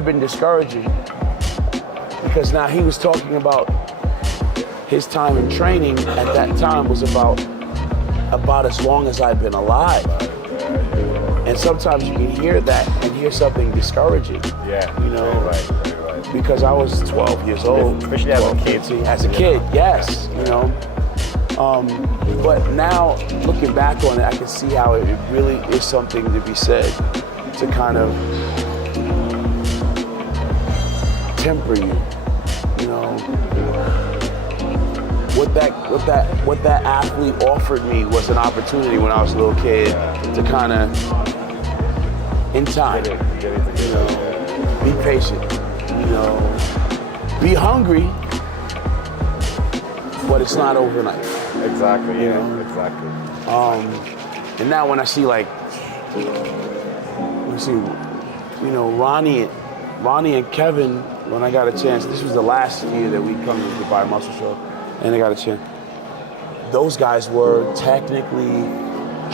have been discouraging because now he was talking about his time in training at that time was about as long as I've been alive. And sometimes you can hear that and hear something discouraging. Yeah, you know, very right. Because I was 12 years old. Especially as a kid. As a kid, yes, you know. But now, looking back on it, I can see how it really is something to be said to kind of temper you, you know. What that athlete offered me was an opportunity when I was a little kid to kind of, in time, you know, be patient, you know, be hungry, but it's not overnight. Exactly, you know? Exactly. And now when I see you know, Ronnie and Kevin, when I got a chance, this was the last year that we come to the Dubai Muscle Show, and I got a chance. Those guys were technically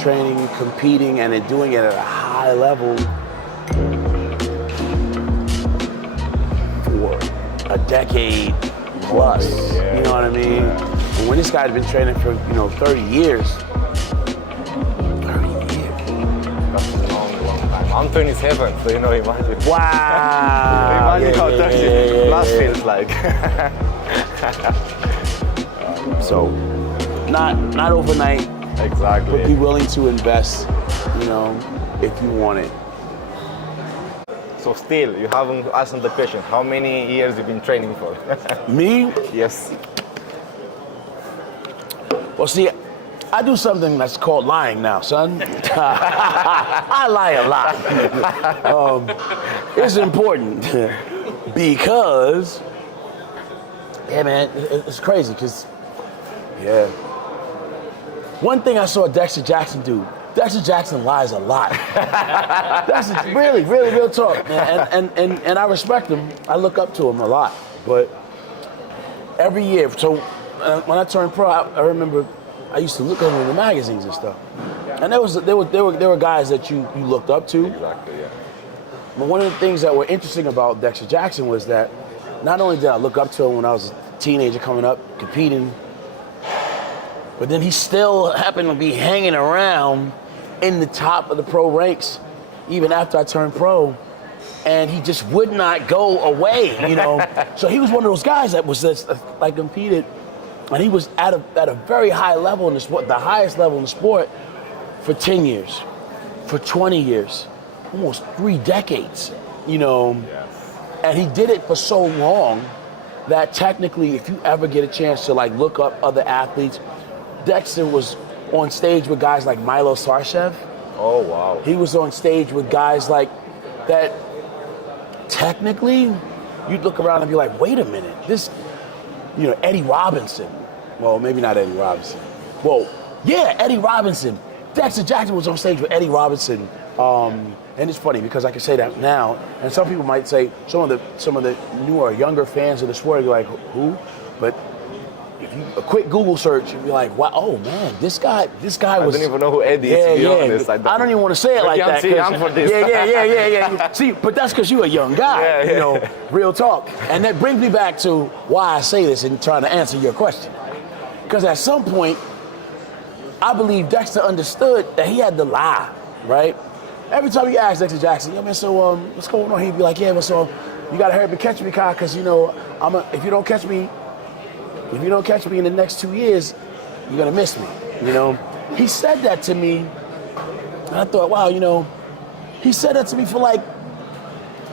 training, competing, and they're doing it at a high level for a decade plus. You know what I mean? And when this guy had been training for, you know, 30 years. 30 years. That's a long time. I'm 27, so you know, imagine. Wow. Imagine how 30 plus feels like. So, not overnight. Exactly. But be willing to invest, you know, if you want it. So still, you haven't answered the question. How many years you've been training for? Me? Yes. Well, see, I do something that's called lying now, son. I lie a lot. It's important because, yeah, man, it's crazy because, yeah. One thing I saw Dexter Jackson do, Dexter Jackson lies a lot. That's really real talk, man. And I respect him. I look up to him a lot. But every year, so when I turned pro, I remember I used to look at him in the magazines and stuff. And there were guys that you looked up to. Exactly, yeah. But one of the things that were interesting about Dexter Jackson was that not only did I look up to him when I was a teenager coming up, competing, but then he still happened to be hanging around in the top of the pro ranks, even after I turned pro, and he just would not go away, you know. So he was one of those guys that was just, like competed, and he was at a very high level in the sport, the highest level in the sport, for 10 years, for 20 years, almost 3 decades, you know. Yes. And he did it for so long that technically, if you ever get a chance to like look up other athletes, Dexter was on stage with guys like Milo Sarcev. Oh, wow. He was on stage with guys like that. Technically, you'd look around and be like, wait a minute, this, you know, Eddie Robinson. Well, maybe not Eddie Robinson. Well, yeah, Eddie Robinson. Dexter Jackson was on stage with Eddie Robinson. And it's funny because I can say that now, and some people might say, some of the newer, younger fans of the sport are like, who? But if you a quick Google search, you'd be like, wow, oh man, this guy was. I don't even know who Eddie is, to be honest. I don't even want to say it like that. I'm for this. Yeah. See, but that's because you're a young guy, you know, real talk. And that brings me back to why I say this and trying to answer your question. Because at some point, I believe Dexter understood that he had to lie, right? Every time you ask Dexter Jackson, yo man, so what's going on? He'd be like, yeah, but so you gotta hurry up and catch me, Kai, because you know, if you don't catch me in the next 2 years, you're gonna miss me. You know, he said that to me, and I thought, wow, you know, he said that to me for like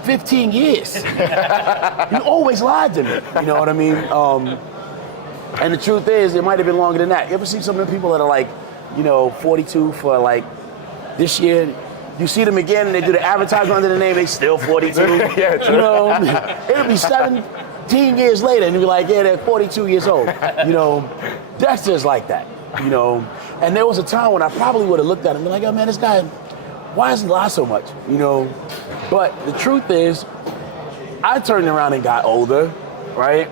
15 years. He always lied to me. You know what I mean? And the truth is, it might have been longer than that. You ever see some of the people that are like, you know, 42 for like this year? You see them again and they do the advertisement under the name, they still 42. Yeah, true. You know, it'll be 17 years later and you'll be like, yeah, they're 42 years old. You know, Dexter's like that, you know. And there was a time when I probably would have looked at him and been like, oh man, this guy, why does he lie so much? You know, but the truth is, I turned around and got older, right?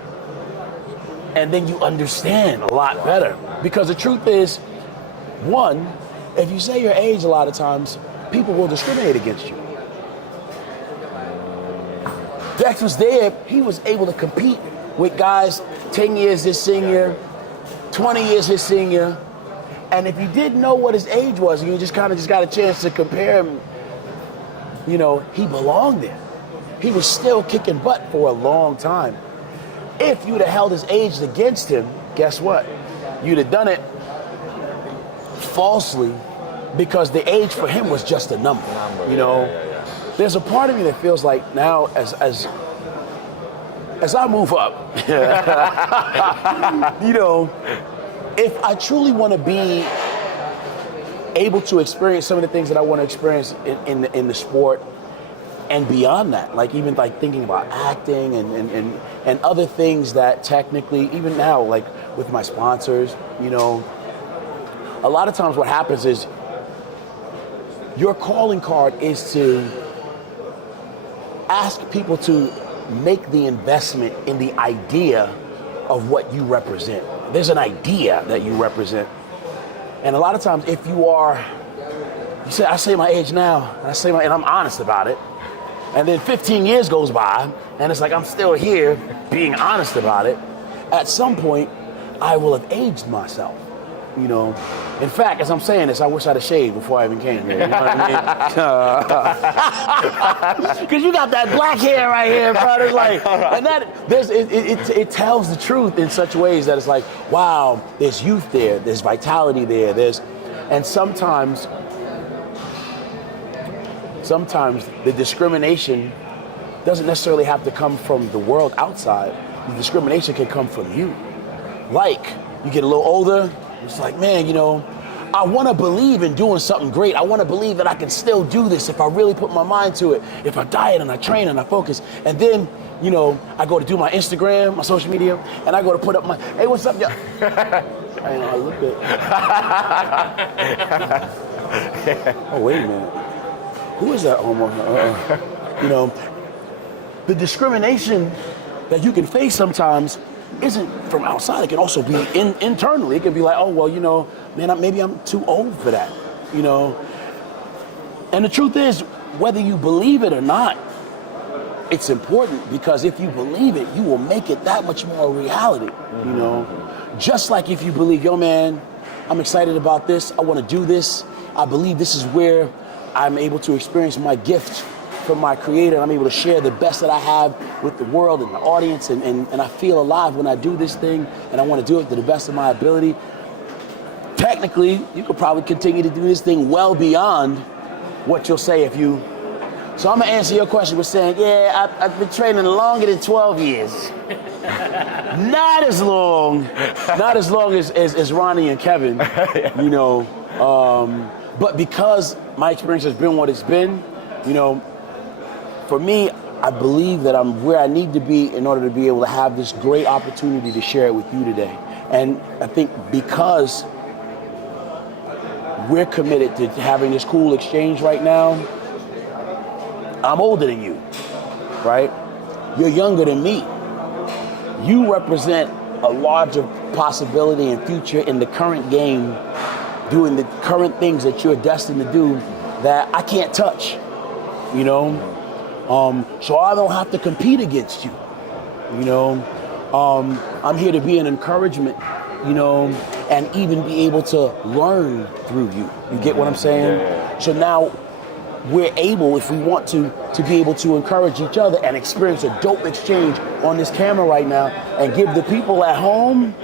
And then you understand a lot better. Because the truth is, one, if you say your age a lot of times, people will discriminate against you. Dex was there, he was able to compete with guys 10 years his senior, 20 years his senior. And if you didn't know what his age was, and you just kind of got a chance to compare him, you know, he belonged there. He was still kicking butt for a long time. If you'd have held his age against him, guess what? You'd have done it falsely because the age for him was just a number. You know, there's a part of me that feels like now as I move up, you know, if I truly want to be able to experience some of the things that I want to experience in the sport and beyond that, like even like thinking about acting and other things that technically, even now, like with my sponsors, you know, a lot of times what happens is your calling card is to ask people to make the investment in the idea of what you represent. There's an idea that you represent. And a lot of times if you are, I say my age now, and I'm honest about it, and then 15 years goes by, and it's like I'm still here being honest about it, at some point I will have aged myself. You know, in fact, as I'm saying this, I wish I'd have shaved before I even came here. You know what I mean? Because you got that black hair right here, bro. It's like, and that it tells the truth in such ways that it's like, wow, there's youth there, there's vitality there, and sometimes the discrimination doesn't necessarily have to come from the world outside. The discrimination can come from you. Like, you get a little older. It's like, man, you know, I want to believe in doing something great. I want to believe that I can still do this if I really put my mind to it, if I diet and I train and I focus. And then, you know, I go to do my Instagram, my social media, and I go to put up my, hey, what's up, y'all? And I look at, oh, wait a minute. Who is that? You know, the discrimination that you can face sometimes isn't from outside. It can also be internally. It can be like, oh, well, you know, man, maybe I'm too old for that, you know. And the truth is, whether you believe it or not, it's important, because if you believe it, you will make it that much more a reality, you know. Just like if you believe, yo, man, I'm excited about this. I want to do this. I believe this is where I'm able to experience my gift from my creator. I'm able to share the best that I have with the world and the audience, and I feel alive when I do this thing, and I want to do it to the best of my ability. Technically, you could probably continue to do this thing well beyond what you'll say if you... So I'm going to answer your question with saying, yeah, I've been training longer than 12 years. Not as long as Ronnie and Kevin, you know, but because my experience has been what it's been, you know, for me, I believe that I'm where I need to be in order to be able to have this great opportunity to share it with you today. And I think because we're committed to having this cool exchange right now, I'm older than you, right? You're younger than me. You represent a larger possibility and future in the current game, doing the current things that you're destined to do that I can't touch, you know? So I don't have to compete against you, you know? I'm here to be an encouragement, you know, and even be able to learn through you. You get what I'm saying? Yeah. So now we're able, if we want to be able to encourage each other and experience a dope exchange on this camera right now and give the people at home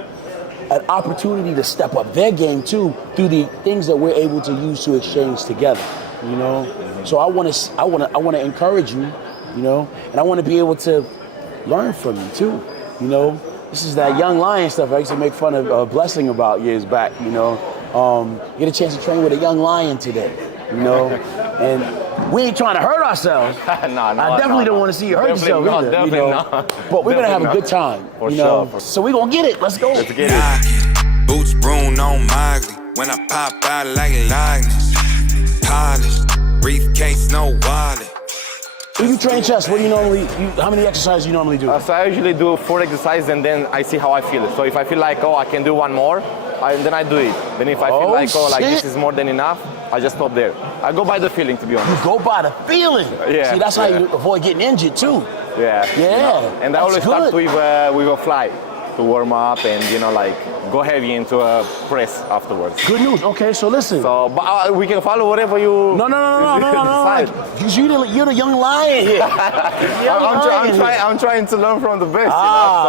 an opportunity to step up their game too through the things that we're able to use to exchange together, you know? So I want to encourage you, you know, and I want to be able to learn from you too, you know? This is that young lion stuff I used to make fun of Blessing about years back, you know? Get a chance to train with a young lion today, you know? And we ain't trying to hurt ourselves. I definitely don't want to see you hurt yourself either, you know? Not. But we're going to have a good time, you know? So we're going to get it. Let's go. Let's get it. Boots brewing on Mogley. When I pop out like lightning. Polished. Briefcase, no wallet. When you train chest, what do you normally, how many exercises do you normally do? So I usually do 4 exercises and then I see how I feel. So if I feel like, oh, I can do one more, then I do it. Then if I feel like, oh, like this is more than enough, I just stop there. I go by the feeling, to be honest. You go by the feeling. Yeah. See, that's how you avoid getting injured too. Yeah. Yeah. And I always start with a fly to warm up and, you know, like go heavy into a press afterwards. Good news. Okay, so listen. So, but we can follow whatever you No. decide. Because you're the young lion here. I'm trying to learn from the best.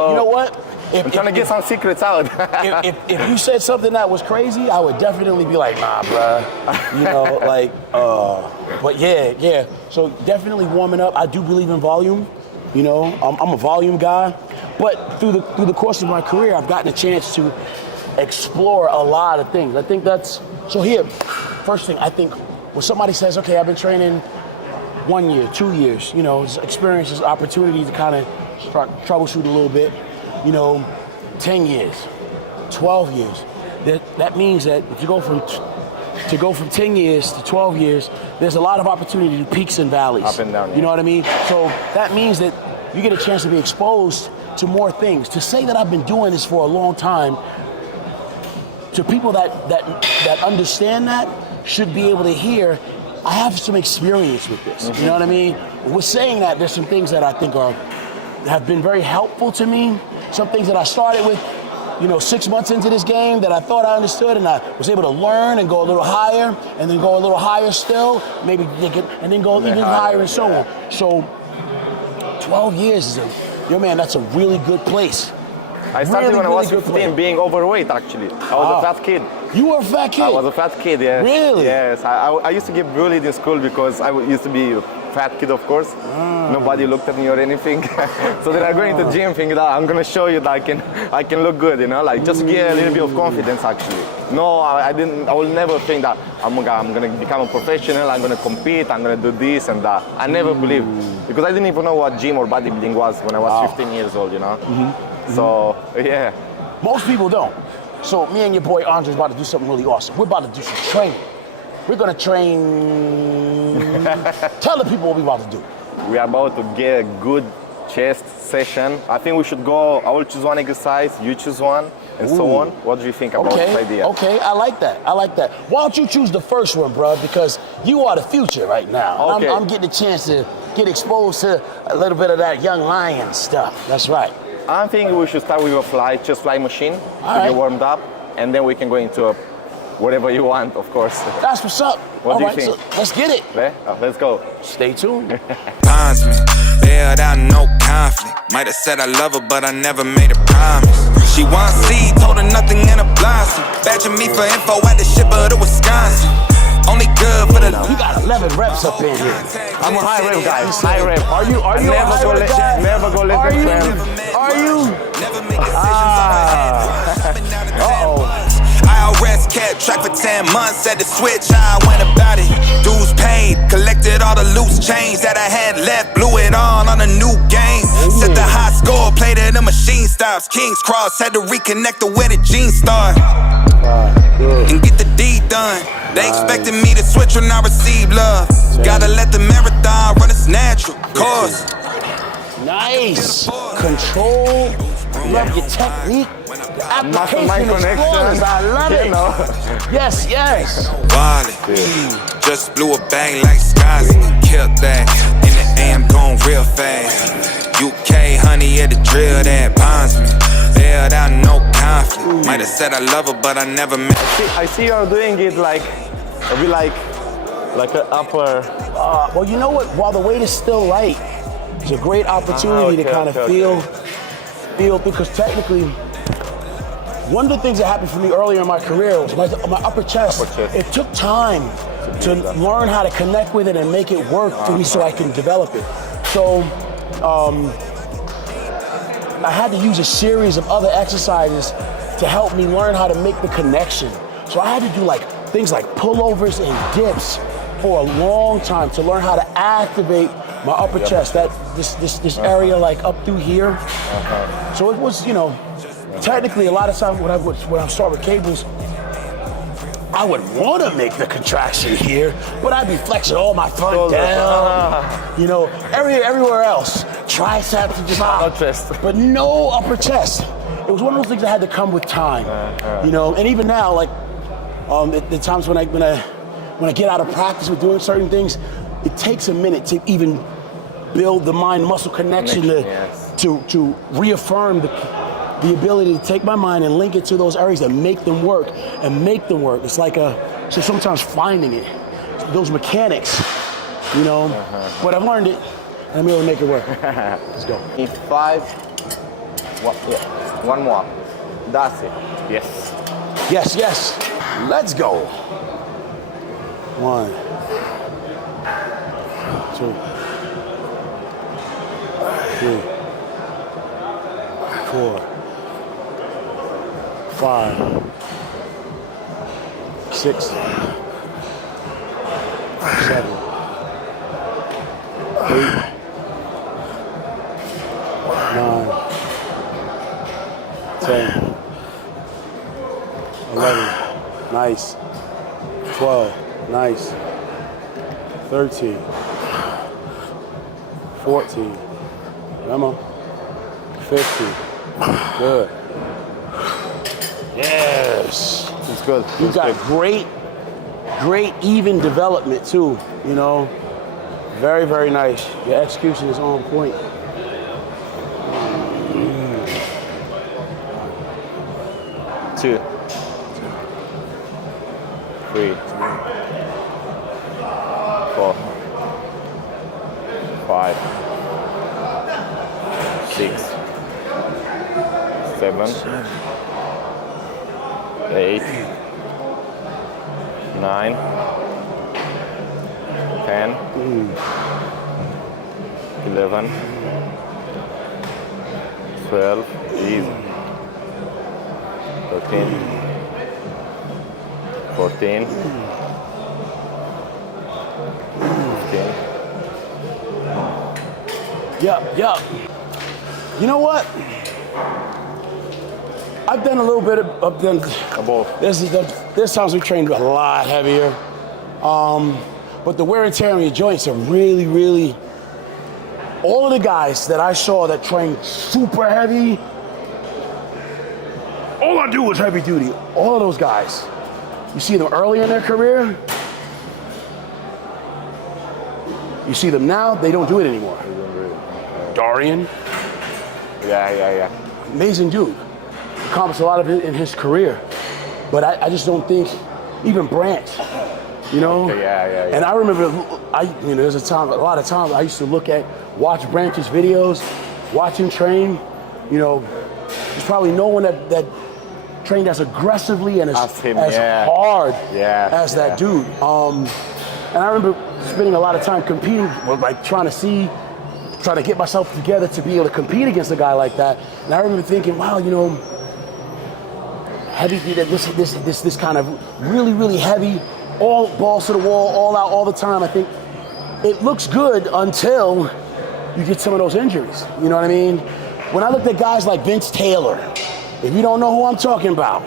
You know what? I'm trying to get some secrets out. if you said something that was crazy, I would definitely be like, nah, bruh. You know, like, but yeah. So definitely warming up. I do believe in volume. You know, I'm a volume guy. But through the course of my career, I've gotten a chance to explore a lot of things. I think that's, so here, first thing, I think when somebody says, okay, I've been training 1 year, 2 years, you know, experiences, opportunity to kind of start troubleshoot a little bit, you know, 10 years, 12 years. That means that if you go from 10 years to 12 years, there's a lot of opportunity to peaks and valleys. Up and down. Yeah. You know what I mean? So that means that you get a chance to be exposed to more things. To say that I've been doing this for a long time, to people that understand that should be able to hear, I have some experience with this. You know what I mean? With saying that, there's some things that I think have been very helpful to me. Some things that I started with, you know, 6 months into this game that I thought I understood, and I was able to learn and go a little higher, and then go a little higher still, maybe and then go even higher and so on. So 12 years is that's a really good place. I started when I was 15 being overweight, actually. I was a fat kid. You were a fat kid? I was a fat kid, yes. Really? Yes. I used to get bullied in school because I used to be a fat kid, of course. Nobody looked at me or anything. So then I go into the gym thinking that I'm going to show you that I can look good, you know, like just to get a little bit of confidence, actually. No, I will never think that I'm going to become a professional, I'm going to compete, I'm going to do this and that. I never believed. Because I didn't even know what gym or bodybuilding was when I was 15 years old, you know. So, yeah. Most people don't. So me and your boy Andre's about to do something really awesome. We're about to do some training. We're going to train. Tell the people what we're about to do. We are about to get a good chest session. I think we should go, I will choose one exercise, you choose one, and so on. What do you think about this idea? Okay, I like that. Why don't you choose the first one, bro? Because you are the future right now. Okay. I'm getting a chance to get exposed to a little bit of that young lion stuff. That's right. I'm thinking we should start with a chest fly machine to get warmed up, and then we can go into whatever you want, of course. That's what's up. What do you think? So let's get it. Let's go. Stay tuned. Bondsman, bailed out, no conflict. Might have said I love her, but I never made a promise. She want seed, told her nothing in a blossom. Badging me for info at the shipper to Wisconsin. Only good for the. You got 11 reps up in here. I'm a high rep guy. High rep. Are you a high rep guy? Never go less than 12. Are you? Never make decisions on my head. Uh-oh. IRS kept track for 10 months, had to switch how I went about it. Dues paid, collected all the loose change that I had left, blew it all on a new game. Set the high score, played it in machine stops. King's Cross, had to reconnect the where the jeans start. And get the deed done. They expected me to switch when I receive love. Gotta let the marathon run its natural course. Nice. Control. Love your technique. The application is flawless. I love it. Yes. Wallet, just blew a bang like Scotty. Killed that. In the AM going real fast. UK honey at the drill that bondsman. Bailed out, no conflict. Might have said I love her, but I never met. I see you're doing it like a bit like an upper. Well, you know what? While the weight is still light, it's a great opportunity to kind of feel because technically, one of the things that happened for me earlier in my career was my upper chest. It took time to learn how to connect with it and make it work for me so I can develop it. So I had to use a series of other exercises to help me learn how to make the connection. So I had to do things like pullovers and dips for a long time to learn how to activate my upper chest, this area up through here. So it was, technically a lot of times when I start with cables, I would want to make the contraction here, but I'd be flexing all my front down, everywhere else. Triceps and just but no upper chest. It was one of those things that had to come with time, and even now, the times when when I get out of practice with doing certain things, it takes a minute to even build the mind-muscle connection to reaffirm the ability to take my mind and link it to those areas that make them work and make them work. It's like so sometimes finding it, those mechanics, you know. But I've learned it, and I'm able to make it work. Let's go. In 5, one more. That's it. Yes. Yes, yes. Let's go. 1, 2, 3, 4, 5, 6, 7, 8, 9, 10, 11, nice. 12, nice. 13, 14, come on. 15, good. Yes. It's good. You got great even development too, you know. Very, very nice. Your execution is on point. 2, 3, 4, 5, 6, 7, 8, 9, 10, 11, 12, easy. 13, 14, 15. Yup. You know what? I've done a little bit of There's times we trained a lot heavier. But the wear and tear on your joints are really, really, all of the guys that I saw that trained super heavy, all I do was heavy duty. All of those guys, you see them early in their career, you see them now, they don't do it anymore. Dorian. Yeah. Amazing dude. Accomplished a lot of it in his career. But I just don't think, even Branch, you know? Okay, yeah. And I remember, there's a lot of times I used to watch Branch's videos, watch him train. You know, there's probably no one that trained as aggressively and as hard as that dude. And I remember spending a lot of time competing, like trying to get myself together to be able to compete against a guy like that. And I remember thinking, wow, you know, heavy, this kind of really, really heavy, all balls to the wall, all out, all the time. I think it looks good until you get some of those injuries. You know what I mean? When I looked at guys like Vince Taylor, if you don't know who I'm talking about,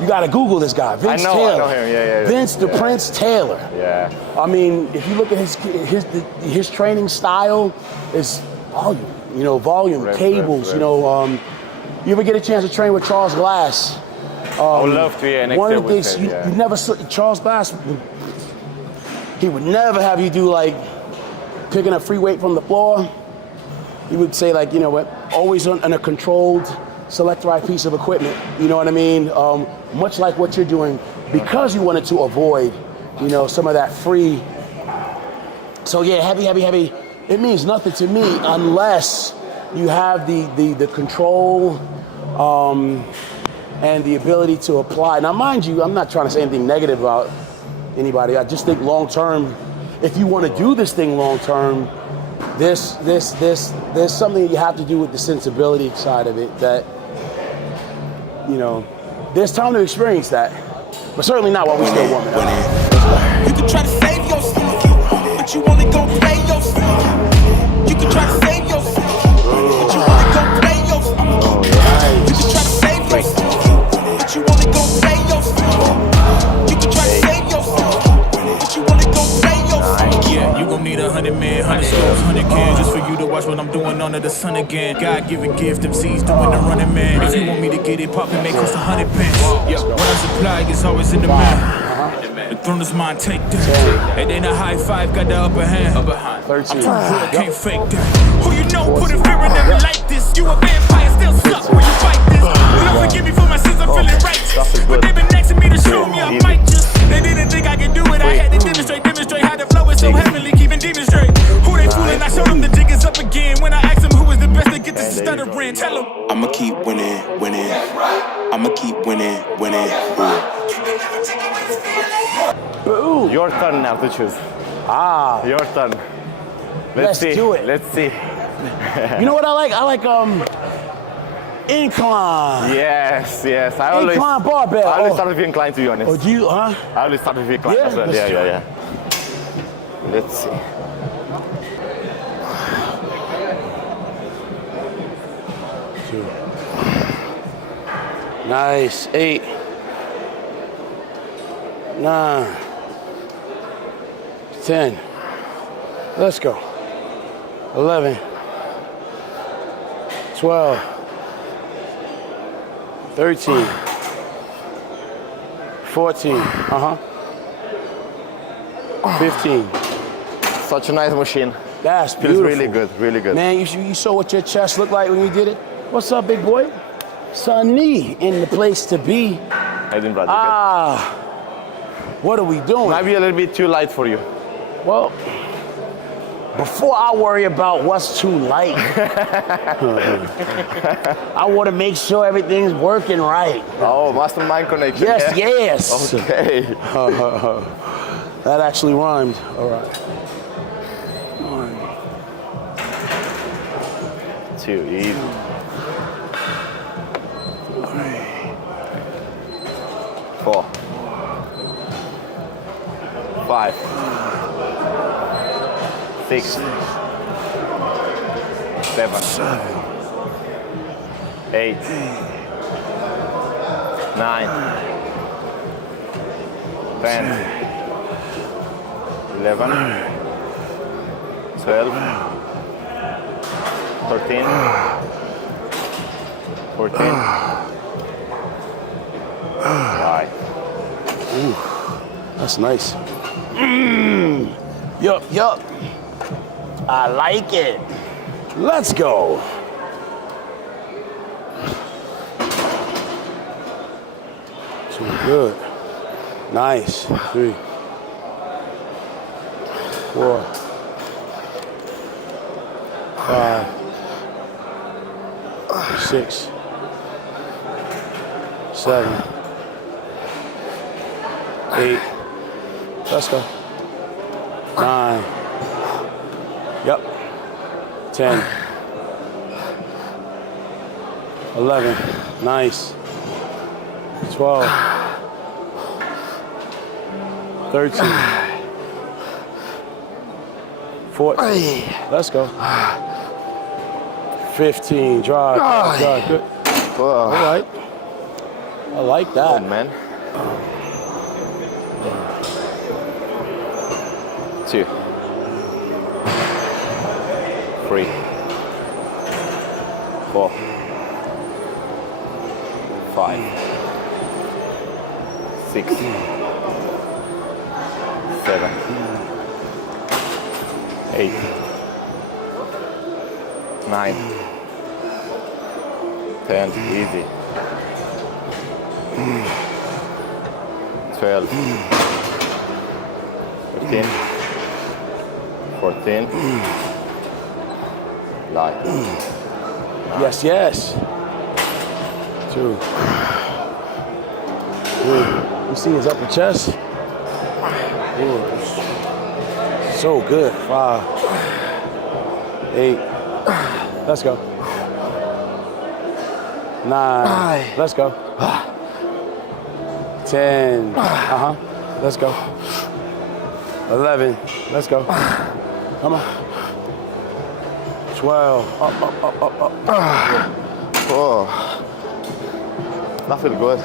you got to Google this guy, Vince Taylor. I know him. Yeah. Vince the Prince Taylor. Yeah. I mean, if you look at his training style, it's volume. You know, cables. You know, you ever get a chance to train with Charles Glass? I would love to. Yeah. One of the things you never saw, Charles Glass, he would never have you do like picking up free weight from the floor. He would say like, you know what, always on a controlled, selectorized piece of equipment. You know what I mean? Much like what you're doing, because you wanted to avoid, you know, some of that free. So yeah, heavy. It means nothing to me unless you have the control and the ability to apply. Now, mind you, I'm not trying to say anything negative about anybody. I just think long term, if you want to do this thing long term, there's something you have to do with the sensibility side of it that, you know, there's time to experience that, but certainly not while we're still warming up. You can try to save yourself, but you only gon' play yourself. You can try to save yourself, but you only gon' play yourself. You can try to save yourself, but you only gon' play yourself. You can try to save yourself, but you only gon' play yourself. Yeah, you gon' need 100 men, 100 souls, 100 kids, just for you to watch what I'm doing under the sun again. God-given gift, MCs doing the running man. If you want me to get it poppin', make cost 100 pence. Yeah, what I supply is always in demand. The throne is mine, take that. It ain't a high five, got the upper hand. 13. I'm too real, can't fake that. Who you know put a fear in them like this? You a vampire, still suck when you fight this. Lord forgive me for my sins, I'm feeling righteous. But they been asking me to show me I might just. They didn't think I could do it, I had to demonstrate how the flow is so heavenly, keeping demons straight. Who they fooling? I showed them the jig is up again. When I asked them who was the best to get this stuttering, tell them I'ma keep winning. I'ma keep winning. Ooh. Your turn now to choose. Ah. Your turn. Let's see. do it. Let's see. You know what I like? I like incline. Yes. I always Incline barbell. I always start with incline, to be honest. Oh, do you, huh? I always start with incline Yeah? as well. Let's try. Yeah. Let's see. Nice. 8, 9, 10. Let's go. 11, 12, 13, 14. 15. Such a nice machine. That's Feels beautiful. really good. Man, you saw what your chest looked like when you did it? What's up, big boy? Sunny in the place to be. I didn't brother. What are we doing? Might be a little bit too light for you. Well, before I worry about what's too light, I want to make sure everything's working right. Oh, mastermind connection. Yes, yeah? yes. Okay. That actually rhymed. All right. 2, easy. 4, 5, 6, 7, 8, 9, 10, 11, 12, 13, 14. Right. Ooh, that's nice. Yup. I like it. Let's go. Too good. Nice. 3, 4, 5, 6, 7, 8. Let's go. 9. Yep. 10. 11. Nice. 12. 13. 14. Let's go. 15. Drive. Good. All right. I like that. Good, man. 2, 3, 4, 5, 6, 7, 8, 9, 10, easy. 12, 15, 14, light. Yes. 2, 3. You see his upper chest? Ooh, so good. 5, 8. Let's go. 9. Let's go. 10. Let's go. 11. Let's go. Come on. 12. Up. Oh, that feels good.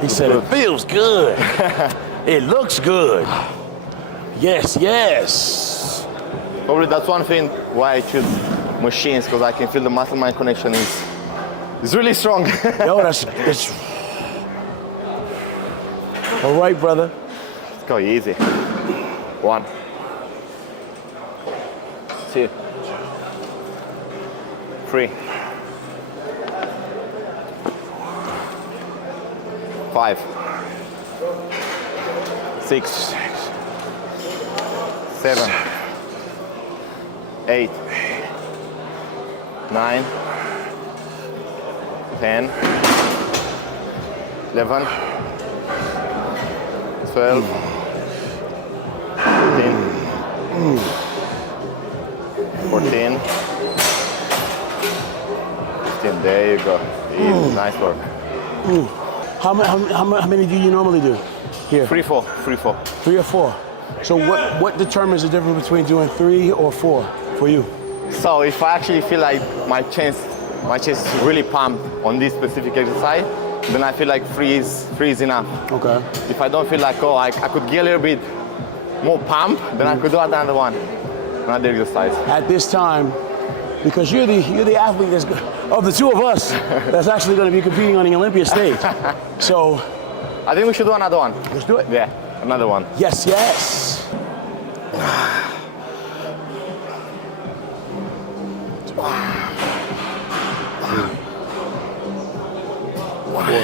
He said it feels good. It looks good. Yes. Probably that's one thing why I choose machines, because I can feel the muscle-mind connection is really strong. Yo, that's all right, brother. go, easy. 1, 2, 3, 5, 6, 7, 8, 9, 10, 11, 12, 13, 14, 15. There you go. Easy. Nice work. How many do you normally do here? 3, 4, 3, 4. 3 or 4. So what determines the difference between doing 3 or 4 for you? So if I actually feel like my chest is really pumped on this specific exercise, then I feel like 3 is enough. Okay. If I don't feel like, oh, I could get a little bit more pump, then I could do another one, another exercise. At this time, because you're the athlete that's, of the two of us that's actually going to be competing on the Olympia stage. So I think we should do another one. let's do it. Yeah, another one. Yes, yes. 4,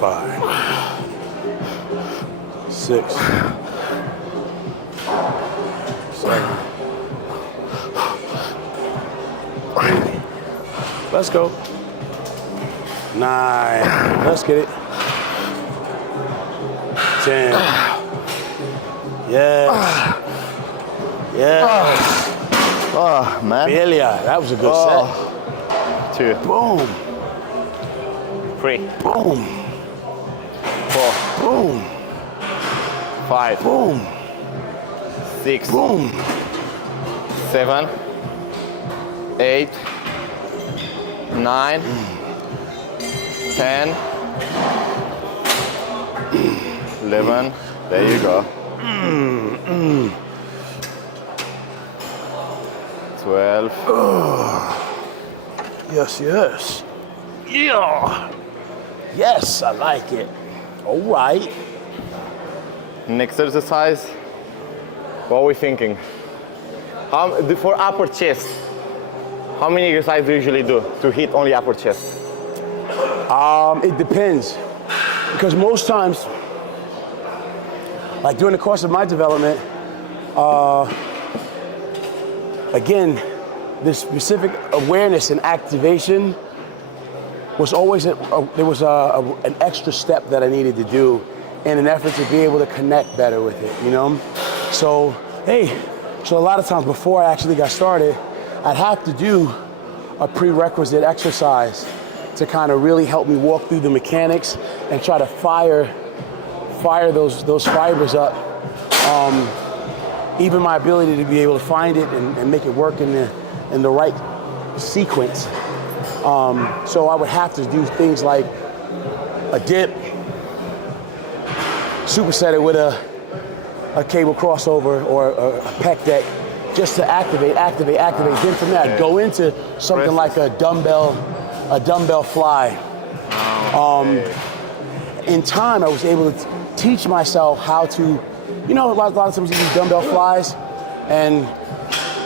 5, 6, 7. Let's go. 9. Let's get it. 10. Yes. Yes. Oh, man. Belia, that was a good set. 2, Boom. 3, Boom. 4, Boom. 5, Boom. 6, Boom. 7, 8, 9, 10, 11. There you go. 12. Yes, yes. Yeah. Yes, I like it. All right. Next exercise. What are we thinking? For upper chest, how many exercises do you usually do to hit only upper chest? It depends. Because most times, like during the course of my development, again, this specific awareness and activation was always, there was an extra step that I needed to do in an effort to be able to connect better with it, you know? So, so a lot of times before I actually got started, I'd have to do a prerequisite exercise to kind of really help me walk through the mechanics and try to fire those fibers up. Even my ability to be able to find it and make it work in the right sequence. So I would have to do things like a dip, superset it with a cable crossover or a pec deck, just to activate. Then from there, I'd go into something like a dumbbell fly. In time, I was able to teach myself how to, a lot of times you do dumbbell flies, and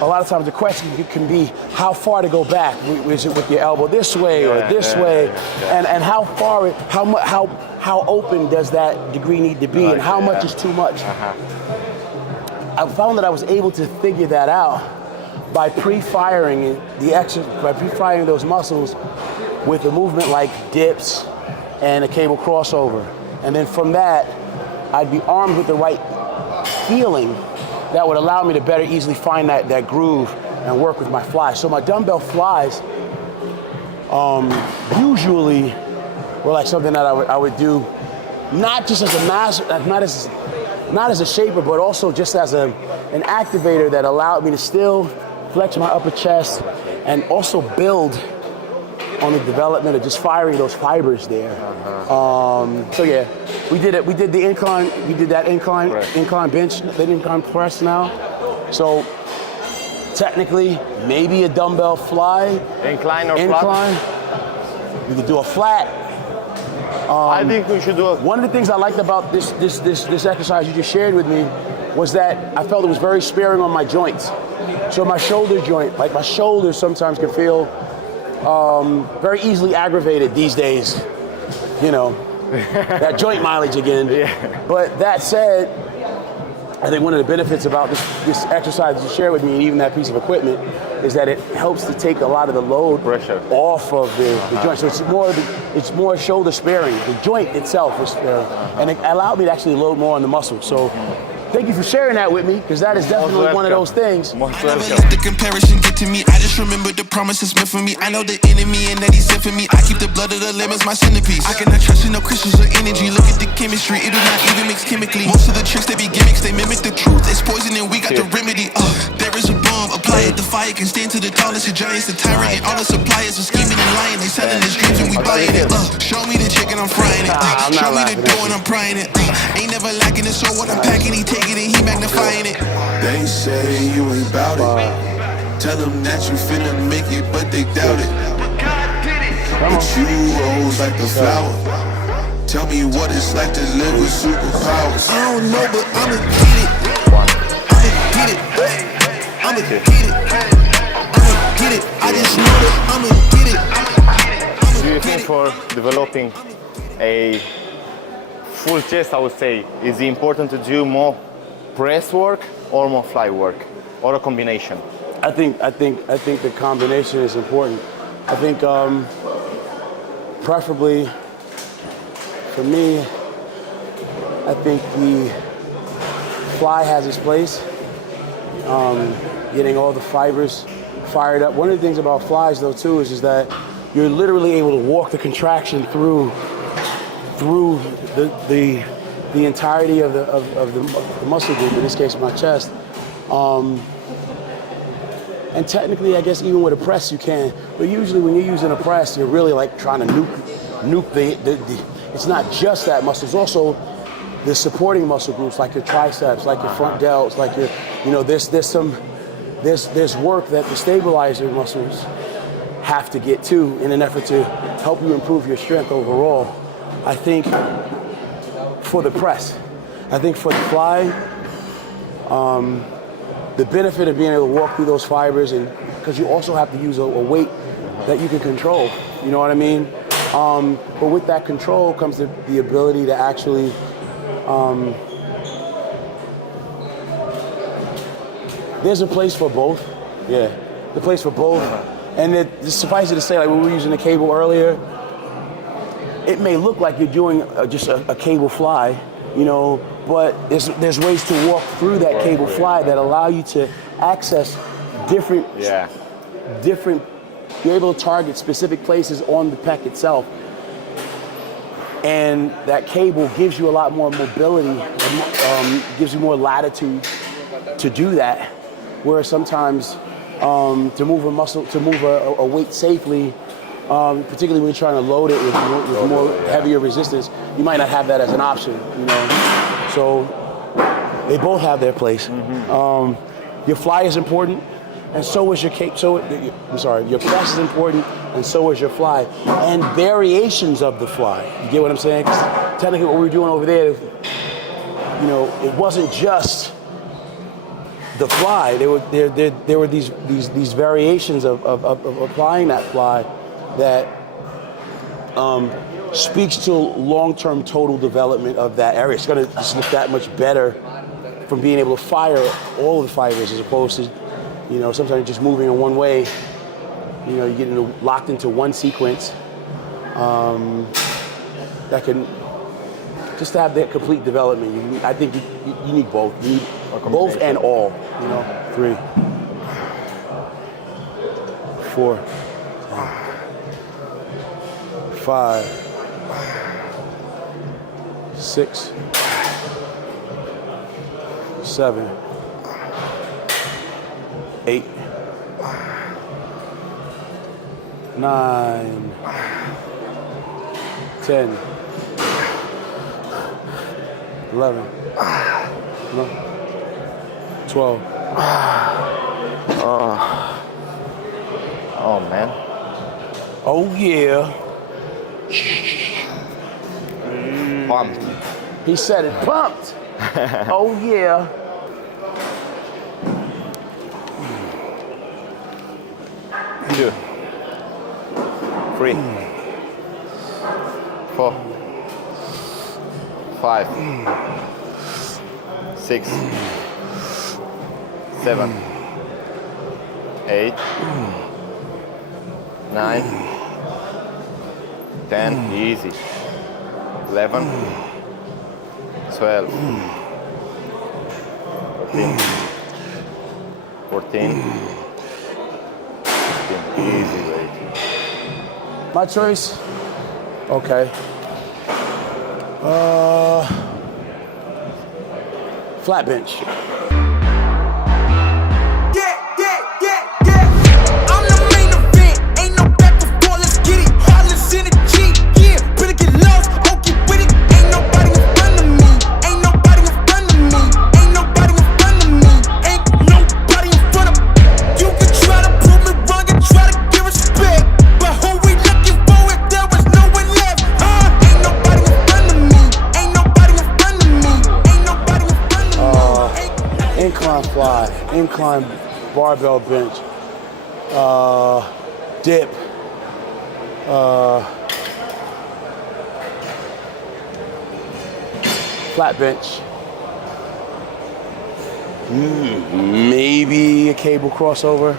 a lot of times the question can be how far to go back. Is it with your elbow this way or this way? And how far, how open does that degree need to be, and how much is too much? I found that I was able to figure that out by pre-firing those muscles with a movement like dips and a cable crossover. And then from that, I'd be armed with the right feeling that would allow me to better easily find that groove and work with my flies. So my dumbbell flies usually were like something that I would do not just as not as a shaper, but also just as an activator that allowed me to still flex my upper chest and also build on the development of just firing those fibers there. So yeah, we did it. We did the incline. We did that incline bench, the incline press now. So technically, maybe a dumbbell fly. Incline or flat? We could do a flat. I think we should do it. One of the things I liked about this exercise you just shared with me was that I felt it was very sparing on my joints. So my shoulder joint, like my shoulders sometimes can feel very easily aggravated these days. You know, that joint mileage again. Yeah. But that said, I think one of the benefits about this exercise you share with me, and even that piece of equipment, is that it helps to take a lot of the load Pressure off of the joint. So it's more shoulder sparing. The joint itself is sparing, and it allowed me to actually load more on the muscle. So thank you for sharing that with me, because that is definitely one of those things. Most Never welcome. let the comparison get to me. I just remember the promises meant for me. I know the enemy and that he's sent for me. I keep the blood of the lemons my centerpiece. I cannot trust in no crystals or energy. Look at the chemistry, it do not even mix chemically. Most of the tricks, they be gimmicks, they mimic the truth. It's poison and we got the remedy. There is a bomb, apply it, the fire can stand to the tallest of giants. The tyrant and all the suppliers are scheming and lying. They selling his dreams and we buying it. Show me the chicken, I'm frying it. Show me the dough and I'm prying it. Ain't never lacking it, so what I'm packing, he taking it, he magnifying it. They say you ain't bout it. Tell them that you finna make it, but they doubt it. But you rose like a flower. Tell me what it's like to live with superpowers. I don't know, but I'ma get it. I'ma get it. I'ma get it. I'ma get it. I just know that I'ma get it. Do you think for developing a full chest, I would say, is it important to do more press work or more fly work, or a combination? I think the combination is important. I think preferably for me, I think the fly has its place. Getting all the fibers fired up. One of the things about flies, though, too, is that you're literally able to walk the contraction through the entirety of the muscle group. In this case, my chest. And technically, I guess even with a press you can, but usually when you're using a press, you're really like trying to nuke the it's not just that muscle, it's also the supporting muscle groups like your triceps, like your front delts, like your, you know, there's work that the stabilizer muscles have to get to in an effort to help you improve your strength overall. I think for the press, I think for the fly, the benefit of being able to walk through those fibers, and because you also have to use a weight that you can control, you know what I mean? But with that control comes the ability to actually there's a place for both. Yeah, the place for both. And suffice it to say, like when we were using the cable earlier, it may look like you're doing just a cable fly, you know, but there's ways to walk through that cable fly that allow you to access different, you're able to target specific places on the pec itself. And that cable gives you a lot more mobility, gives you more latitude to do that. Whereas sometimes to move a muscle, to move a weight safely, particularly when you're trying to load it with more heavier resistance, you might not have that as an option, you know. So they both have their place. Your fly is important, and so is your cape. Your press is important, and so is your fly, and variations of the fly. You get what I'm saying? 'Cause technically, what we were doing over there, you know, it wasn't just the fly. There were these variations of applying that fly that speaks to long-term total development of that area. It's going to just look that much better from being able to fire all of the fibers as opposed to, you know, sometimes just moving in one way. You know, you get locked into one sequence that can just to have that complete development. I think you need both. You need both and all. You know, 3, 4, 5, 6, 7, 8, 9, 10, 11, 12. Oh man. Oh yeah. Pumped. He said it, pumped. Oh yeah. Two. 3. 4. 5. 6. 7. 8. 9. 10. Easy. 11. 12. 13. 14. 15. Easy weight. My choice? Okay. Flat bench. I'm the main event, ain't no back before, let's get it. Heartless in the G, yeah. Better get lost, won't get with it. Ain't nobody in front of me, ain't nobody in front of me, ain't nobody in front of me, ain't nobody in front of me. You can try to prove me wrong and try to give respect, but who we looking for if there was no one left? Ain't nobody in front of me, ain't nobody in front of me, ain't nobody in front of me. Incline fly, incline barbell bench, dip, flat bench, maybe a cable crossover.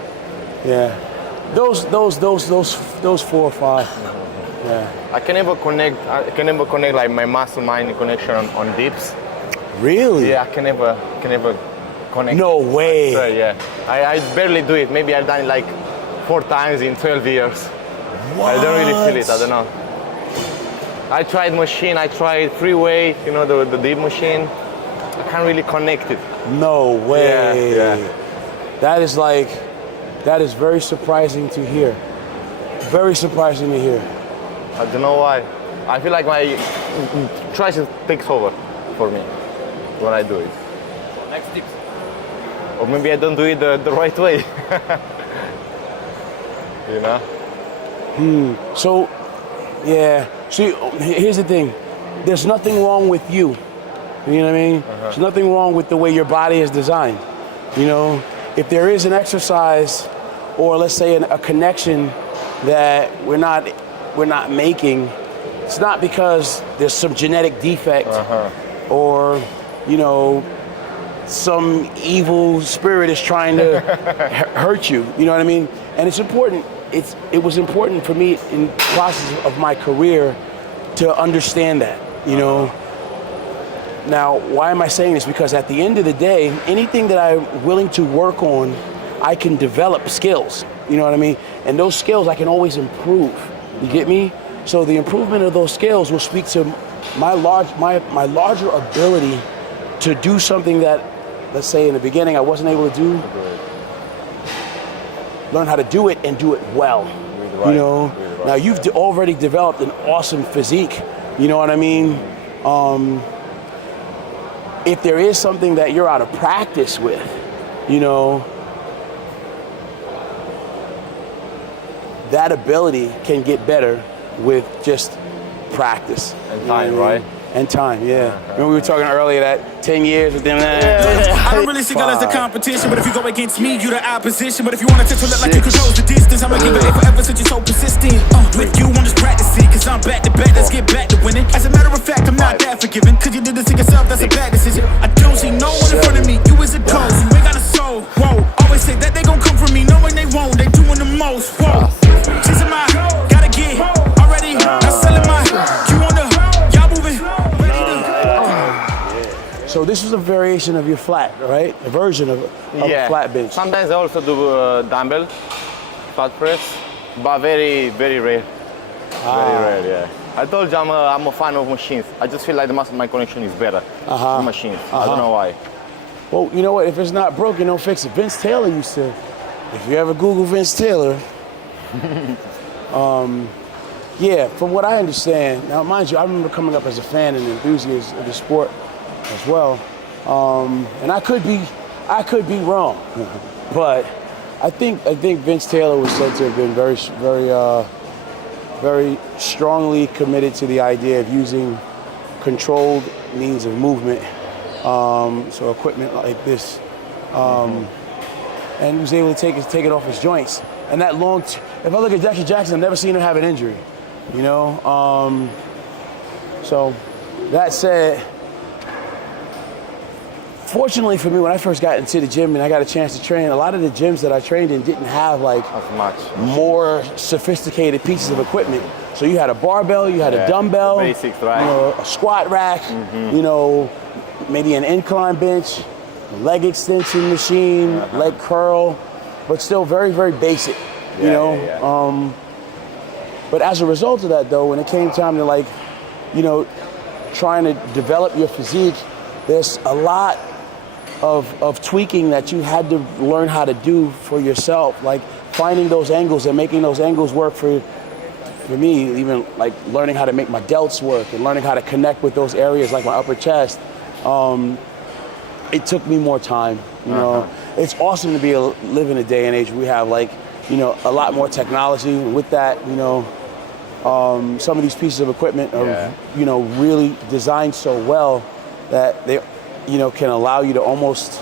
Yeah, those 4 or 5. Yeah. I can never connect like my muscle mind connection on dips. Really? Yeah, I can never connect. No way. So, yeah, I barely do it. Maybe I've done it like 4 times in 12 years. What? I don't really feel it. I don't know. I tried machine. I tried free weight. You know, the dip machine. I can't really connect it. No way. Yeah. That is very surprising to hear. Very surprising to hear. I don't know why. I feel like my tricep takes over for me when I do it. Next tips. Or maybe I don't do it the right way. You know? So, yeah. See, here's the thing. There's nothing wrong with you. You know what I mean? There's nothing wrong with the way your body is designed. You know, if there is an exercise, or let's say a connection that we're not making, it's not because there's some genetic defect or, you know, some evil spirit is trying to hurt you. You know what I mean? And it's important. It was important for me in the process of my career to understand that, you know. Now, why am I saying this? Because at the end of the day, anything that I'm willing to work on, I can develop skills. You know what I mean? And those skills I can always improve. You get me? So the improvement of those skills will speak to my larger ability to do something that, let's say in the beginning I wasn't able to do. Learn how to do it and do it well. You know? Now you've already developed an awesome physique. You know what I mean? If there is something that you're out of practice with, you know, that ability can get better with just practice. And time, right? And time, yeah. Remember we were talking earlier that 10 years with them. I don't really see that as the competition, but if you go against me, you the opposition. But if you want to look like you control the distance, I'ma give it forever since you're so persistent. With you, I'm just practicing, cause I'm back to back, let's get back to winning. As a matter of fact, I'm not that forgiving, cause you did this to yourself, that's a bad decision. I don't see no one in front of me, you is a ghost, you ain't got a soul. Whoa, always say that they gon' come for me, knowing they won't, they doing the most. Whoa, chasing my, gotta get already, not selling my, you on the, y'all moving. So this was a variation of your flat, right? A version of a flat bench. Sometimes I also do dumbbell, flat press, but very, very rare. Very rare, yeah. I told you I'm a fan of machines. I just feel like the muscle mind connection is better with machines. I don't know why. Well, you know what? If it's not broken, don't fix it. Vince Taylor used to, if you ever Google Vince Taylor, yeah, from what I understand, now mind you, I remember coming up as a fan and enthusiast of the sport as well, and I could be wrong, but I think Vince Taylor was said to have been very strongly committed to the idea of using controlled means of movement. So equipment like this. And he was able to take it off his joints. And that if I look at Jackie Jackson, I've never seen him have an injury, you know? So that said, fortunately for me, when I first got into the gym and I got a chance to train, a lot of the gyms that I trained in didn't have like more sophisticated pieces of equipment. So you had a barbell, you had a dumbbell, basics, right? You know, a squat rack, you know, maybe an incline bench, leg extension machine, leg curl, but still very, very basic, you know? But as a result of that though, when it came time to like, you know, trying to develop your physique, there's a lot of tweaking that you had to learn how to do for yourself, like finding those angles and making those angles work for me, even like learning how to make my delts work and learning how to connect with those areas like my upper chest. It took me more time, you know. It's awesome to live in a day and age where we have like, you know, a lot more technology. And with that, you know, some of these pieces of equipment are, you know, really designed so well that they, you know, can allow you to almost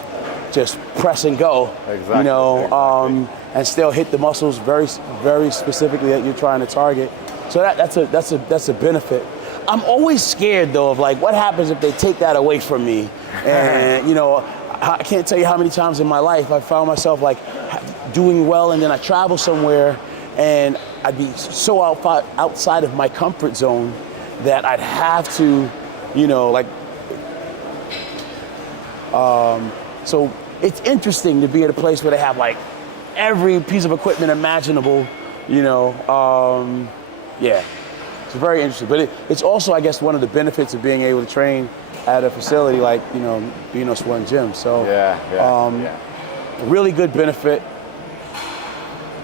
just press and go, you know, and still hit the muscles very, very specifically that you're trying to target. So that's a benefit. I'm always scared though of like what happens if they take that away from me, and you know, I can't tell you how many times in my life I found myself like doing well, and then I travel somewhere, and I'd be so outside of my comfort zone that I'd have to, you know, like. So it's interesting to be at a place where they have like every piece of equipment imaginable, you know. Yeah, it's very interesting. But it's also, I guess, one of the benefits of being able to train at a facility like, you know, Venus One Gym. So really good benefit.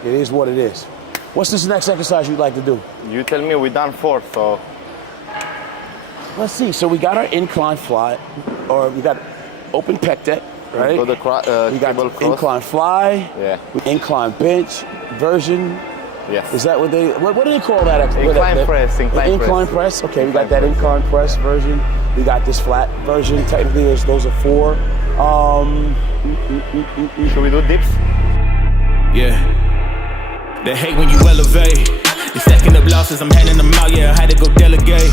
It is what it is. What's this next exercise you'd like to do? You tell me. We've done 4, so. Let's see. So we got our incline fly, or we got open pec deck, right? We got the incline fly, incline bench version. Yes. Is that what do they call that? Incline press. Incline press. Okay, we got that incline press version. We got this flat version. Technically, those are 4. Should we do dips? Yeah. They hate when you elevate. You're stacking up losses, I'm handing them out, yeah, I had to go delegate.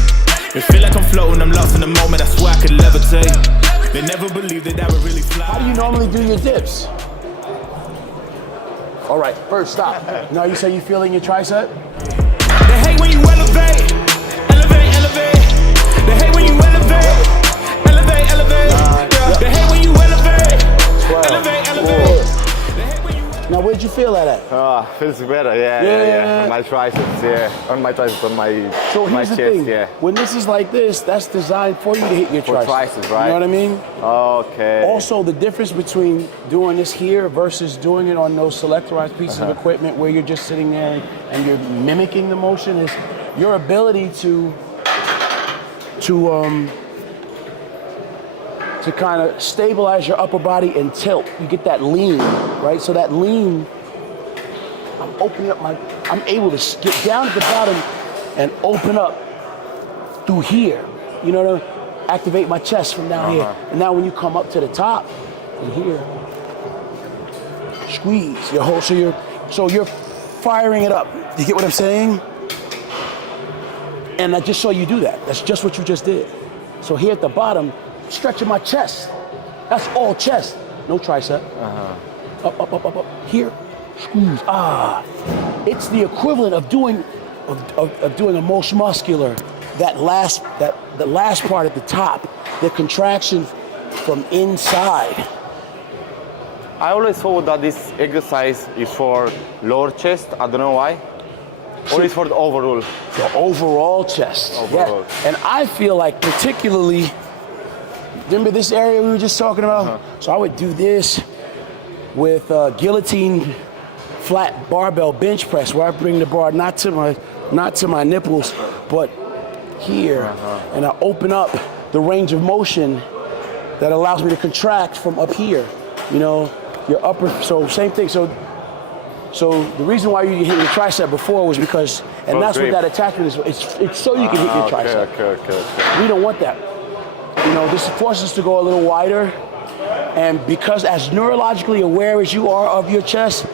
It feel like I'm floating, I'm lost in the moment, I swear I could levitate. They never believed that I would really fly. How do you normally do your dips? All right, first stop. Now you say you feeling your tricep? They hate when you elevate. Elevate. They hate when you elevate. Elevate. They hate when you elevate. 12, Elevate. Now where'd you feel that at? Feels better, yeah. On my triceps, on my triceps, on my So here's my the chest, thing. When this is like this, that's designed for you to hit your triceps, right? You know what I mean? Okay. Also, the difference between doing this here versus doing it on those selectorized pieces of equipment where you're just sitting there and you're mimicking the motion is your ability to kind of stabilize your upper body and tilt. You get that lean, right? So that lean, I'm able to get down at the bottom and open up through here. You know, to activate my chest from down here. And now when you come up to the top, from here, squeeze your whole, so you're firing it up. You get what I'm saying? And I just saw you do that. That's just what you just did. So here at the bottom, stretching my chest. That's all chest. No tricep. Up. Here, squeeze. It's the equivalent of doing a most muscular. The last part at the top, the contraction from inside. I always thought that this exercise is for lower chest. I don't know why. Or it's for the overall. The overall chest. Overall. Yeah. And I feel like particularly. Remember this area we were just talking about? So I would do this with guillotine flat barbell bench press, where I bring the bar not to my nipples, but here, and I open up the range of motion that allows me to contract from up here. You know, your upper. So same thing. So So the reason why you hit your tricep before was because, and that's what that attachment is. It's so you can hit your tricep. Okay. We don't want that. You know, this forces us to go a little wider, and because as neurologically aware as you are of your chest,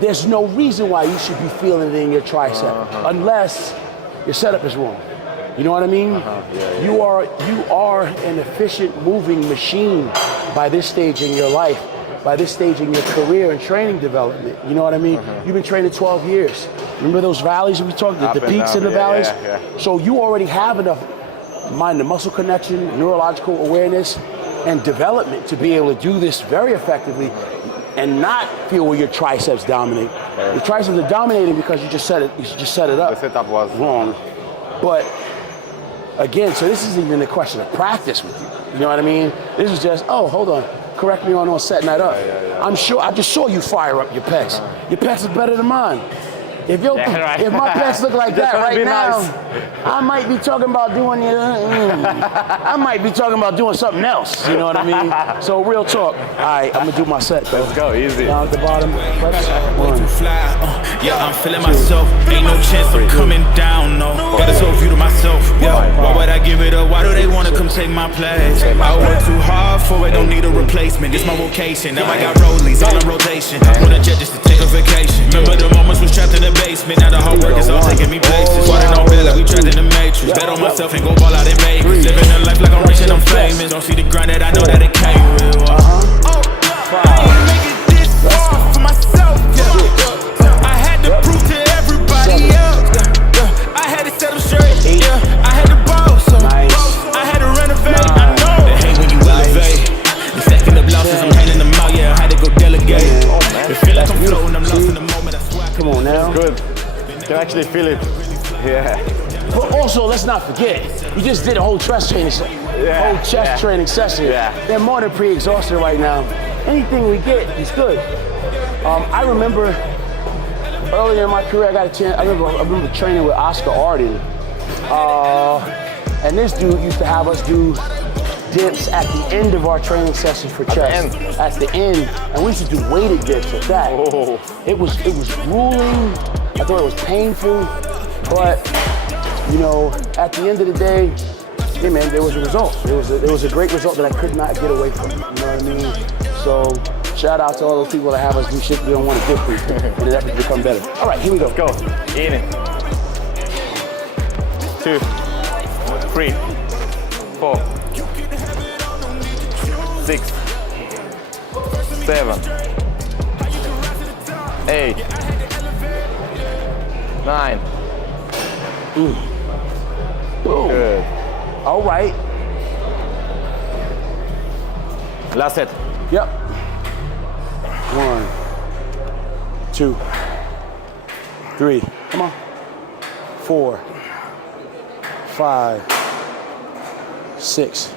there's no reason why you should be feeling it in your tricep unless your setup is wrong. You know what I mean? You are an efficient moving machine by this stage in your life, by this stage in your career and training development. You know what I mean? You've been training 12 years. Remember those valleys we talked about, the peaks and the valleys? Yeah. So you already have enough mind to muscle connection, neurological awareness, and development to be able to do this very effectively and not feel where your triceps dominate. Your triceps are dominating because you just set it up. The setup was wrong. But again, so this isn't even a question of practice with you. You know what I mean? This is just, oh, hold on. Correct me on setting that up. I'm sure, I just saw you fire up your pecs. Your pecs are better than mine. If my pecs look like that right now, I might be talking about doing I might be talking about doing something else. You know what I mean? So real talk. All right, I'm gonna do my set. Let's go, easy. Down at the bottom. Yeah, I'm feeling myself. Ain't no chance I'm coming down, no. Got a soul view to myself. Yeah, why would I give it up? Why do they wanna come take my place? I work too hard for it, don't need a replacement. This my vocation. Now I got rollies all in rotation. Want a jet just to take a vacation. Remember the moments was trapped in the basement. Now the hard work is all taking me places. Water no bed like we trapped in the matrix. Bet on myself and go ball out in Vegas. Living a life like I'm rich and I'm famous. Don't see the grind that I know that it came real. I ain't make it this far for myself. I had to prove to everybody else. I had to set them straight. I had to boss. I had to renovate. I know they hate when you elevate. The second of losses, I'm handing them out. Yeah, I had to go delegate. It feel like I'm floating. I'm lost in the moment. I swear. Come on now. Good. You can actually feel it. Yeah. But also, let's not forget, we just did a whole chest training training session. Yeah. They're more than pre-exhausted right now. Anything we get is good. I remember earlier in my career, I got a chance. I remember training with Oscar Arden, and this dude used to have us do dips at the end of our training session for chest. At the end, and we used to do weighted dips at that. Oh. It was grueling. I thought it was painful, but you know, at the end of the day, yeah, man, there was a result. It was a great result that I could not get away from. You know what I mean? So shout out to all those people that have us do shit we don't want to do in an effort to become better. All right, here we go. Let's go. In it. 2, 3, 4, 6, 7, 8, 9. Boom. Good. All right. Last set. Yep. 1, 2, 3. Come on. 4, 5, 6,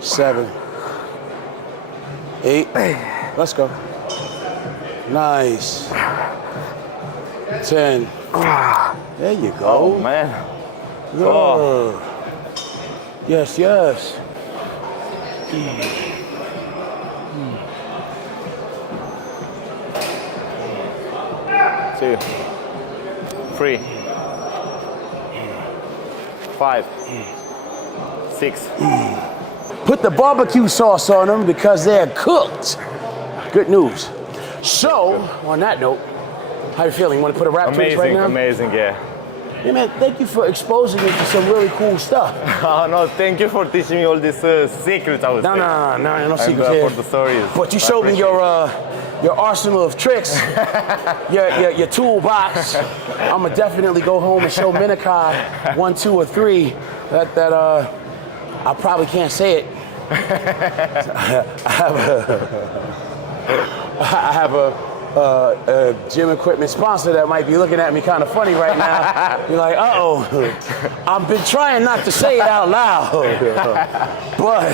7, 8. Let's go. Nice. 10. There you go. Oh, man. Good. Oh. Yes, yes. 2, 3, 5, 6. Put the barbecue sauce on them because they're cooked. Good news. So, on that note, how you feeling? You want to put a wrap to this right now? Amazing, yeah. Hey man, thank you for exposing me to some really cool stuff. Oh no, thank you for teaching me all these secrets, I would say. No secrets here. For the stories. But you showed me your arsenal of tricks, your toolbox. I'ma definitely go home and show Minikai 1, 2, or 3 that I probably can't say it. I have a gym equipment sponsor that might be looking at me kind of funny right now. You're like, uh-oh. I've been trying not to say it out loud. But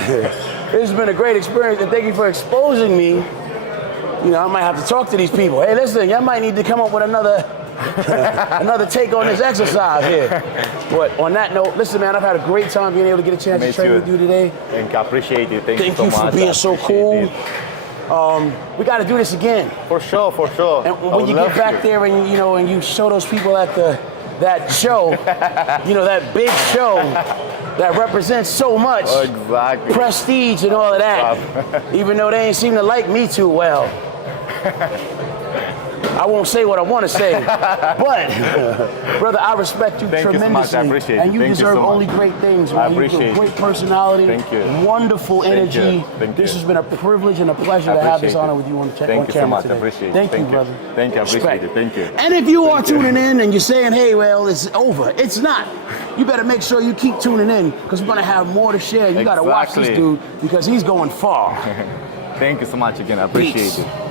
it's been a great experience, and thank you for exposing me. You know, I might have to talk to these people. Hey, listen, y'all might need to come up with another take on this exercise here. But on that note, listen, man, I've had a great time being able to get a chance to train with you today. Thank you, I appreciate you. Thank you so much. Thank you for being so cool. We got to do this again. For sure, for sure. And I when would you love get back to. there and and you show those people at that show, that big show that represents so much Exactly. prestige and all of that, even though they ain't seem to like me too well. I won't say what I want to say, but brother, I respect you Thank you so tremendously, much. I appreciate it. and you Thank you deserve so much. only great things, I man. You appreciate have a great it. personality, Thank you. wonderful Thank energy. you. Thank This you. has been a privilege and a pleasure I to have this appreciate honor it. with you on Thank you so camera much. today. I appreciate it. Thank you, Thank you. brother. Thank you. I appreciate Respect. it. Thank you. And if you are Thank you. tuning in and you're saying, hey, well, it's over, it's not. You better make sure you keep tuning in because we're going to have more to share. You got to watch this Exactly. dude because he's going far. Thank you so much again. I appreciate Peace. it.